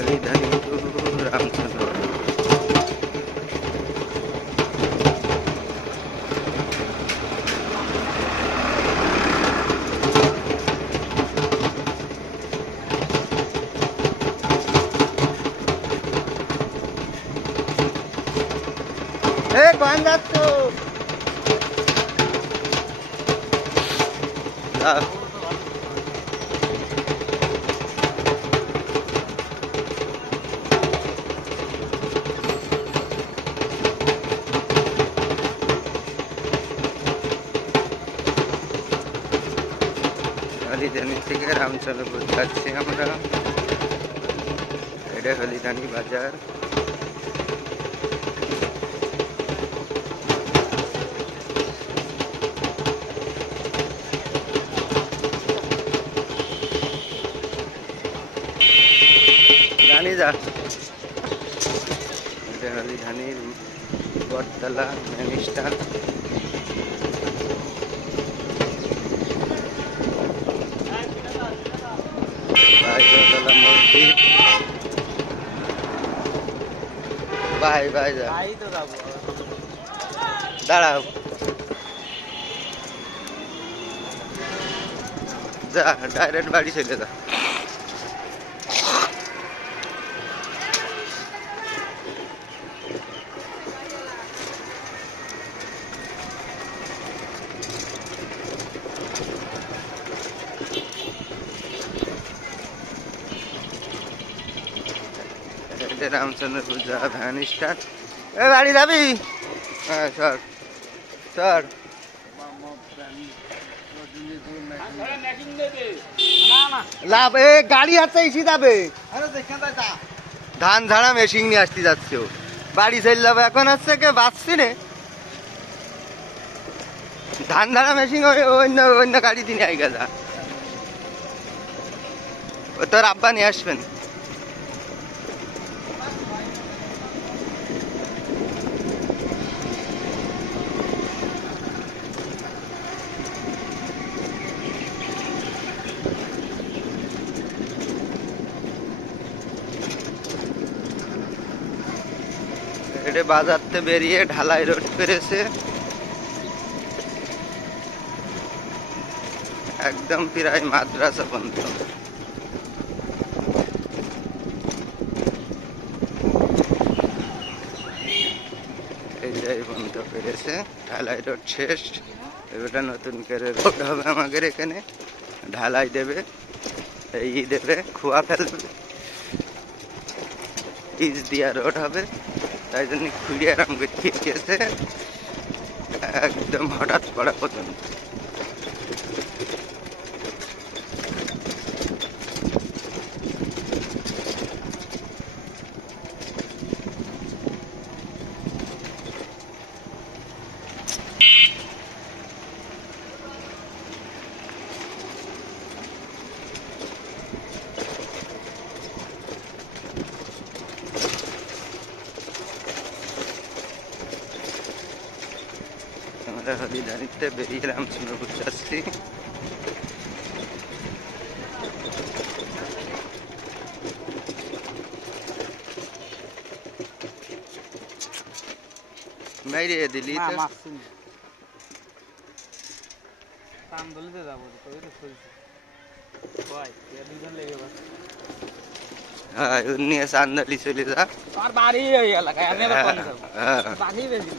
হরিধানি two Ramchandra এ কোন যাচ্ছ যাও। হলিদানি থেকে রামচন্দ্রপুর যাচ্ছি আমরা। এটা হলিদানি বাজার। জানি যা। এটা হলিধানির বটতলা মেন ভাই যাব। দাঁড়াও। যা ডাইরেক্ট বাড়ি চলে যা। এটা রামচন্দ্রপুর যা ভ্যান এ, বাড়ি যাবি? হ্যাঁ না না লাভ, এ, গাড়ি হাতে এসে যাবে। ধান ঝাড়া মেশিন নিয়ে আসতে যাচ্ছে ও। বাড়ি চলে যাবে এখন হচ্ছে কে বাঁচছি নে ধান ঝাড়া মেশিন ওই, অন্য অন্য গাড়ি দিয়ে আই গেল। তোর আব্বা নিয়ে আসবেন। এটা বাজারতে বেরিয়ে ঢালাই রোড পেরেছে একদম প্রায় মাদ্রাসা পর্যন্ত এই এই পেরেছে ঢালাই রোড শেষ। এবারটা নতুন করে রোড হবে আমাদের এখানে। ঢালাই দেবে, এই দেবে, খোয়া ফেলবে। ইজ দিয়া রোড হবে। তাই জন্য খুঁড়ি আরাম করতে গেছে একদম হঠাৎ করা পর্যন্ত। আমরা হলিদানিতে বেরিয়ে রামচন্দ্রপুর যাচ্ছি মাইরে দিলি তান্দলিতে যাব তো ভাই দুজন লেগে বসে হ্যাঁ নিয়ে চান্দালি চলে যা। বাড়ি যাব হ্যাঁ বাড়ি বেশি।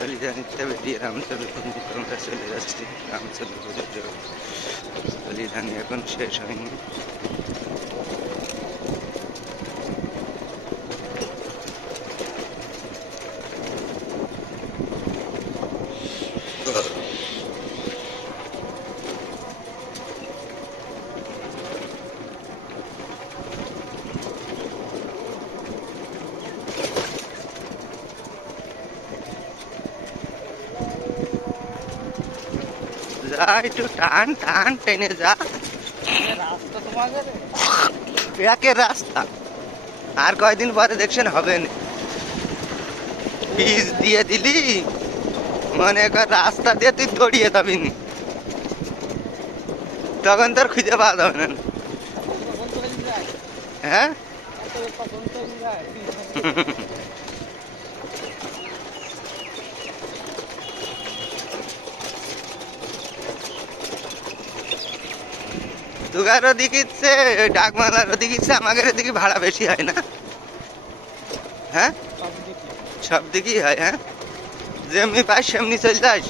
হলিদানিতে বেরিয়ে রামচন্দ্রপুর আমরা চলে যাচ্ছি। রামচন্দ্রপুরের জন্য হলিদানি এখন শেষ হয়নি। যা, একটু টান টান, টেনে যা। একের রাস্তা। আর কয়দিন পরে দেখছেন হবে না। পিচ দিয়ে দিলি, মনে কর রাস্তা দিয়ে তুই দড়িয়ে যাবি নি। তখন তোর খুঁজে পাওয়া যাবে না। যায় হ্যাঁ? এত কখন চলে যায় তুগার ওদিকে ইচ্ছে ডাকমালার ওদিকে ইচ্ছে আমাদের দিকে ভাড়া বেশি হয় না। হ্যাঁ? সব দিকেই হয় হ্যাঁ? যেমনি পাই সেমনি চল যাস।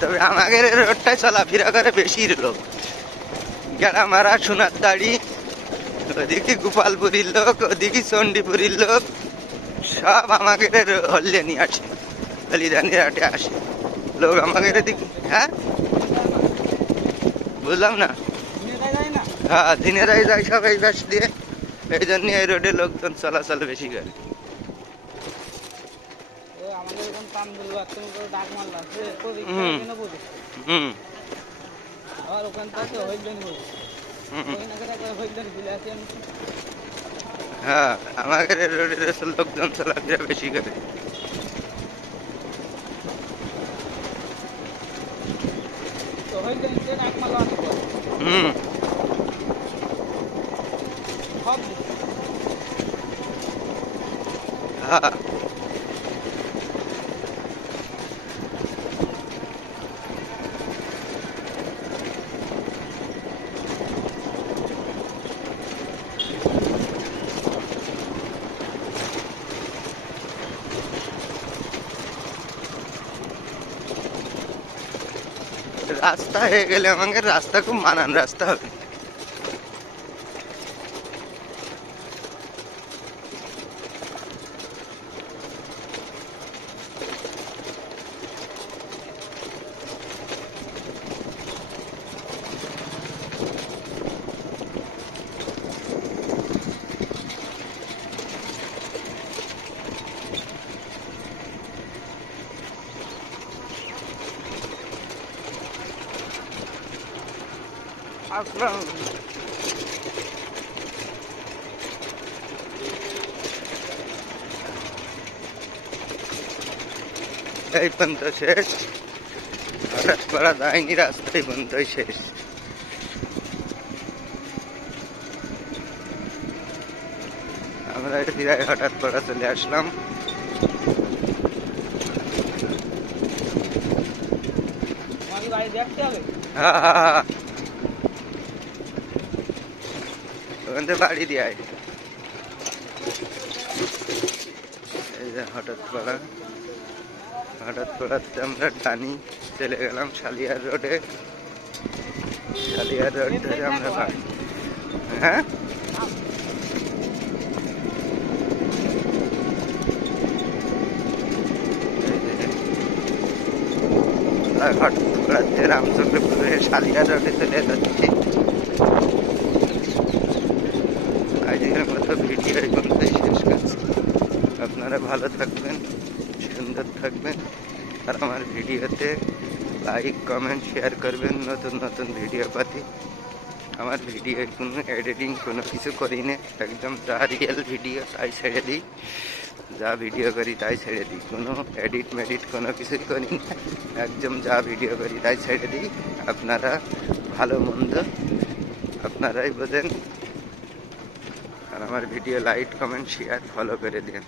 তবে আমাদের রোডটায় চলাফেরা করে বেশি লোক। গেড়া মারা সোনার দাড়ি ওদিকে গোপালপুরীর লোক ওদিকে চণ্ডীপুরীর লোক সব আমাকে হল্লে নিয়ে আসে হলিদানির হাটে আসে। লোক আমাকে এদিকে হ্যাঁ? বুঝলাম না? হ্যাঁ দিনেরাই যায় সব এই বাস দিয়ে। এই জন্য এই রোডে লোকজন চলাচল বেশি করে। হুম। হুম। আর ওখান থেকে হইলেন হ্যাঁ আমাদের রোডের লোকজন চলাফেরা বেশি করে। হুম হ্যাঁ রাস্তা হয়ে গেলে আমাকে রাস্তা খুব মানান রাস্তা হবে। আসলাম এই পর্যন্ত শেষ। হঠাৎ পাড়া যায়নি রাস্তায় পর্যন্তই শেষ। আমরা ফিরাই হঠাৎ পাড়া চলে আসলাম। দেখতে হবে? হা, হা, হা। ওখান থেকে বাড়ি দিয়ে। এই যে হঠাৎ পাড়া হঠাৎ পাড়াতে আমরা টানি চলে গেলাম শালিয়ার রোডে। শালিয়ার রোড ধরে আমরা বাড়ি হ্যাঁ? হঠাৎ পাড়াতে রামচন্দ্রপুরে শালিয়ার রোডে চলে যাচ্ছি আজকের মতো ভিডিও এই পর্যন্তই শেষ করছি আপনারা ভালো থাকবেন, সুন্দর থাকবেন, আর আমার ভিডিওতে লাইক কমেন্ট শেয়ার করবেন, নতুন নতুন ভিডিও পাতি। আমার ভিডিও কোনো এডিটিং কোনো কিছু করি না, একদম যা রিয়েল ভিডিও তাই ছেড়ে দিই। যা ভিডিও করি তাই ছেড়ে দিই, কোনো এডিট মেডিট কোনো কিছুই করি না, একদম যা ভিডিও করি তাই ছেড়ে দিই। আপনারা ভালো, মন্দ আপনারাই বোঝেন। আর আমার video like comment share follow করে দিন।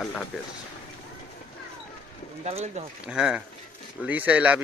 আল্লাহ হাফেজ। হ্যাঁ লিস আই লাভ